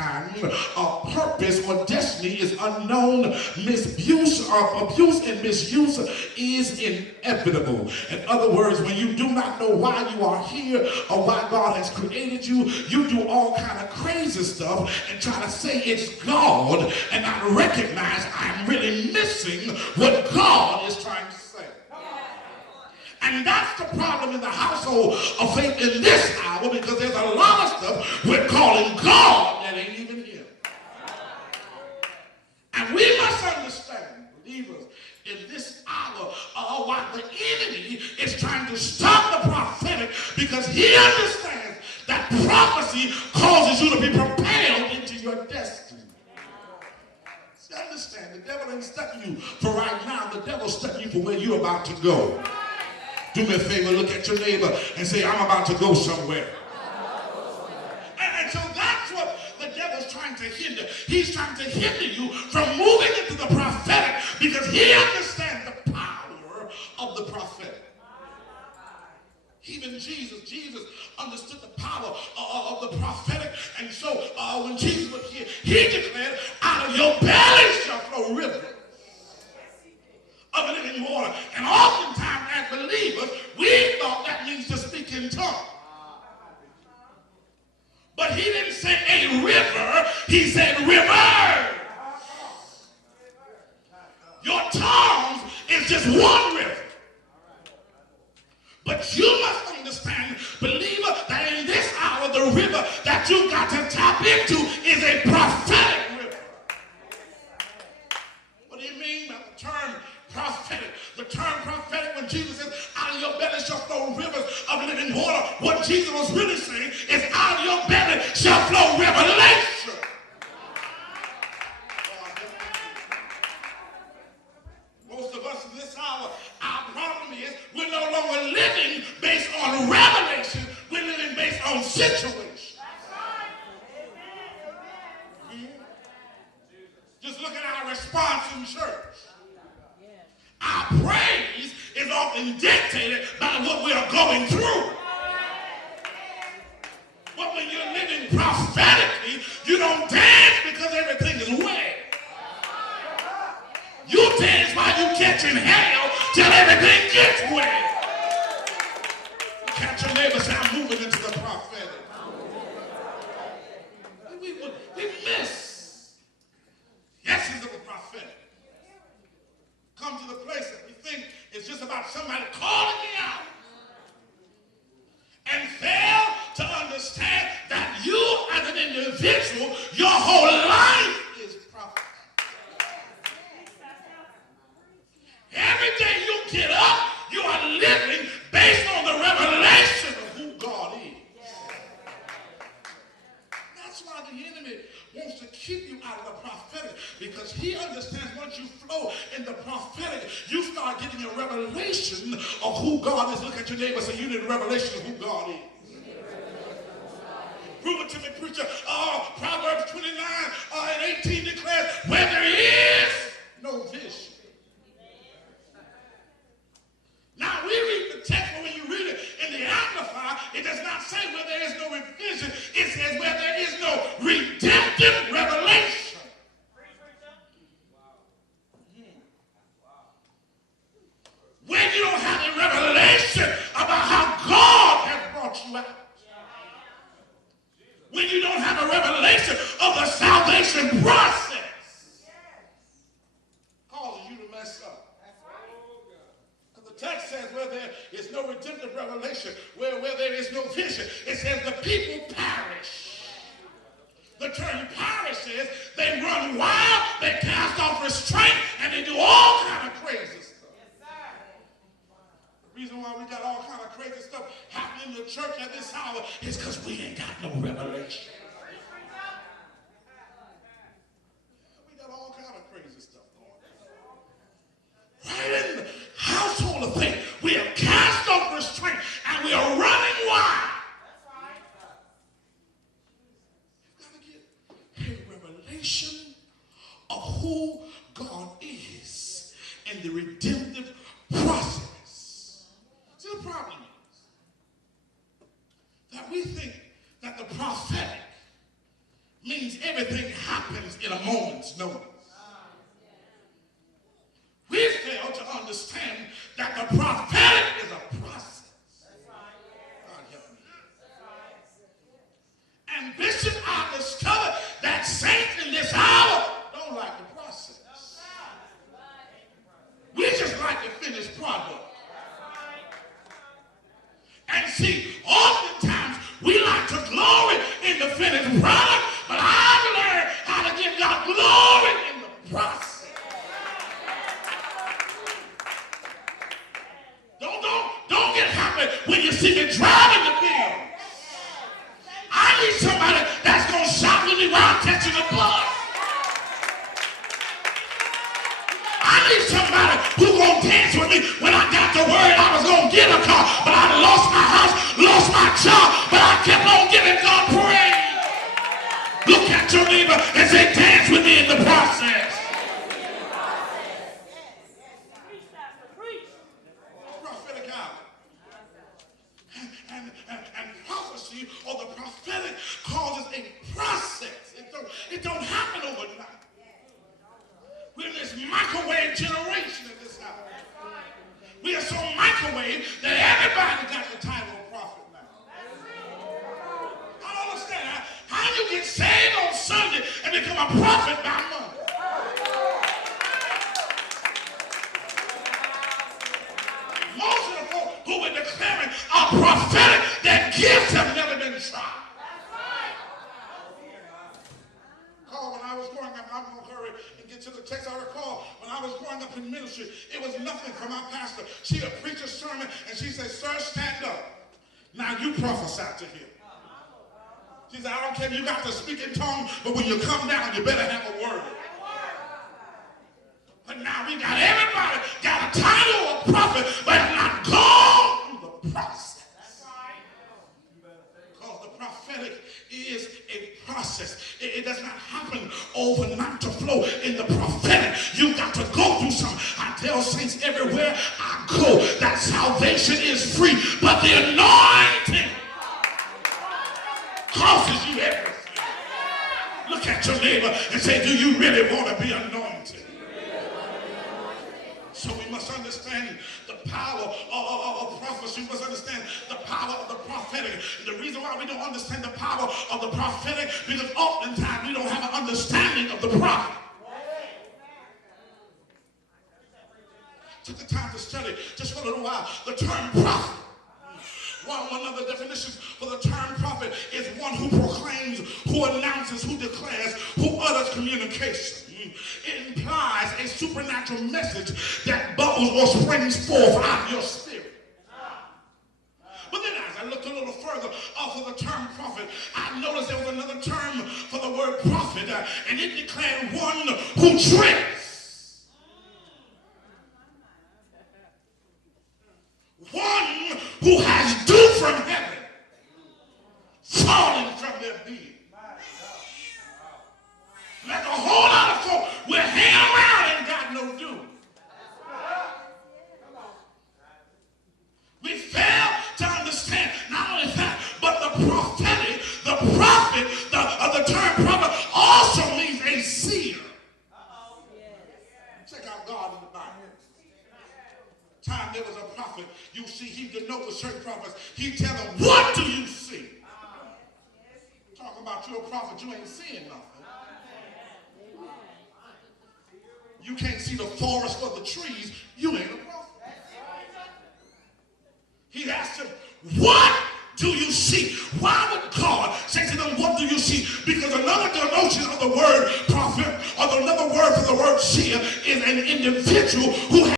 time purpose or destiny is unknown, abuse and misuse is inevitable. In other words, when you do not know why you are here or why God has created you, you do all kind of crazy stuff and try to say it's God and not recognize I'm really missing what God is trying to say. And that's the problem in the household of faith in this hour, because there's a lot of stuff we're calling God that ain't even Him. And we must understand, believers, in this hour, why the enemy is trying to stop the prophetic, because he understands that prophecy causes you to be propelled into your destiny. See, understand, the devil ain't stuck you for right now. The devil's stuck you for where you're about to go. Do me a favor, look at your neighbor and say, I'm about to go somewhere. And so that's what the devil's trying to hinder. He's trying to hinder you from moving into the prophetic, because he understands the power of the prophetic. Even Jesus understood the power of the prophetic. And so when Jesus was here, he declared, out of your belly shall flow rivers of living water. And oftentimes as believers, we thought that means to speak in tongues. But he didn't say a river, he said rivers. Your tongues is just one river. But you must understand, believer, that in this hour, the river that you got to tap into is a prophetic river. What do you mean by the term prophetic? The term prophetic, when Jesus says, out of your belly shall flow rivers of living water, what Jesus was really saying is, out of your belly shall flow revelation. Most of us in this hour, our problem is we're no longer living based on revelation. We're living based on situation. Just look at our response in church. Our praise is often dictated by what we are going through. But when you're living prophetically, you don't dance because everything is wet. You dance while you're catching hell till everything gets wet. Catch your neighbor, say, I'm moving into the prophetic. We miss the essence of the prophetic. Come to the place that we think it's just about somebody calling me out, and fail to understand that you as an individual, your whole life is prophecy. Every day you get up, you are living based on the revelation of who God is. That's why the enemy wants to keep you out of the prophetic, because he understands once you flow in the prophetic, you start getting a revelation of who God is. Look at your neighbor and say, you need a revelation of who God is. Prove it to me, preacher. Proverbs 29 and 18 declares, where there is no vision. Now we read the text, but when you read it in the Amplified, it does not say where there is no vision. It says where there is no redemptive revelation. When you don't have a revelation about how God has brought you out. When you don't have a revelation of the salvation process, causes you to mess up. Because the text says where there is no redemptive revelation, where there is no vision, it says the people perish. The term perish says they run wild, they cast off restraint, and they do all kind of crazy stuff. The reason why we got all kind of crazy stuff happening in the church at this hour is because we ain't got no revelation. We got all kind of crazy stuff going on. Right in the household of faith, we have cast off restraint and we are running wild. You've got to get a revelation of who God is and the redemptive process. The problem is that we think that the prophetic means everything happens in a moment's notice. We fail to understand that the prophetic is a process. God help me. And Bishop, I discovered that saints in this hour don't like the process. We just like the finished product. And see, oftentimes we like to glory in the finished product, but I've learned how to give God glory in the process. Don't get happy when you see me driving the bill. I need somebody that's going to shout with me while I'm catching the bus. I need somebody who's going to dance with me when I got the word I was going to get a car, but I lost my house, lost my job, but I kept on giving God praise. Look at your neighbor and say, dance with me in the process. Prophetic hour. And prophecy or the prophetic causes a process. It don't happen overnight. We're in this microwave generation in this house. We are so microwave that everybody got the title of prophet now. I don't understand how you get saved on Sunday and become a prophet by Monday. Most of the folks who were declaring are prophetic, their gifts have never been tried. When I was growing up, I'm going to hurry and get to the text. I recall when I was growing up in ministry, it was nothing from my pastor. She would preach a sermon and she said, sir, stand up. Now you prophesy to him. She said, I don't care if you got to speak in tongues, but when you come down, you better have a word. But now we got everybody got a title of prophet, but have not gone through the process. Because the prophetic is a process. It does not happen overnight to flow in the prophetic. You've got to go through something. I tell saints everywhere I go that salvation is free, but the anointing causes you everything. Look at your neighbor and say, do you really want to be anointed? So we must understand the power of prophecy. We must understand the power of the prophetic. The reason why we don't understand the power of the prophetic, because oftentimes we don't have an understanding of the prophet. Took the time to study just for a little while the term prophet. One of the definitions for the term prophet is one who proclaims, who announces, who declares, who utters communication. It implies a supernatural message that bubbles or springs forth out of your spirit. But then as I looked a little further off of the term prophet, I noticed there was another term for the word prophet, and it declared one who trips. One who has dew from heaven falling from their being. Like a whole lot of folk will hang around and got no dew. We fail to understand not only that, but the prophetic, the prophet, the term prophet also means a seer. Check out God in the Bible. Time there was a prophet, you see, he denotes with certain prophets. He tell them, what do you see? Talk about you a prophet, you ain't seeing nothing. You can't see the forest for the trees, you ain't a prophet. He asked him, what do you see? Why would God say to them, what do you see? Because another denotation of the word prophet, or another word for the word seer, is an individual who has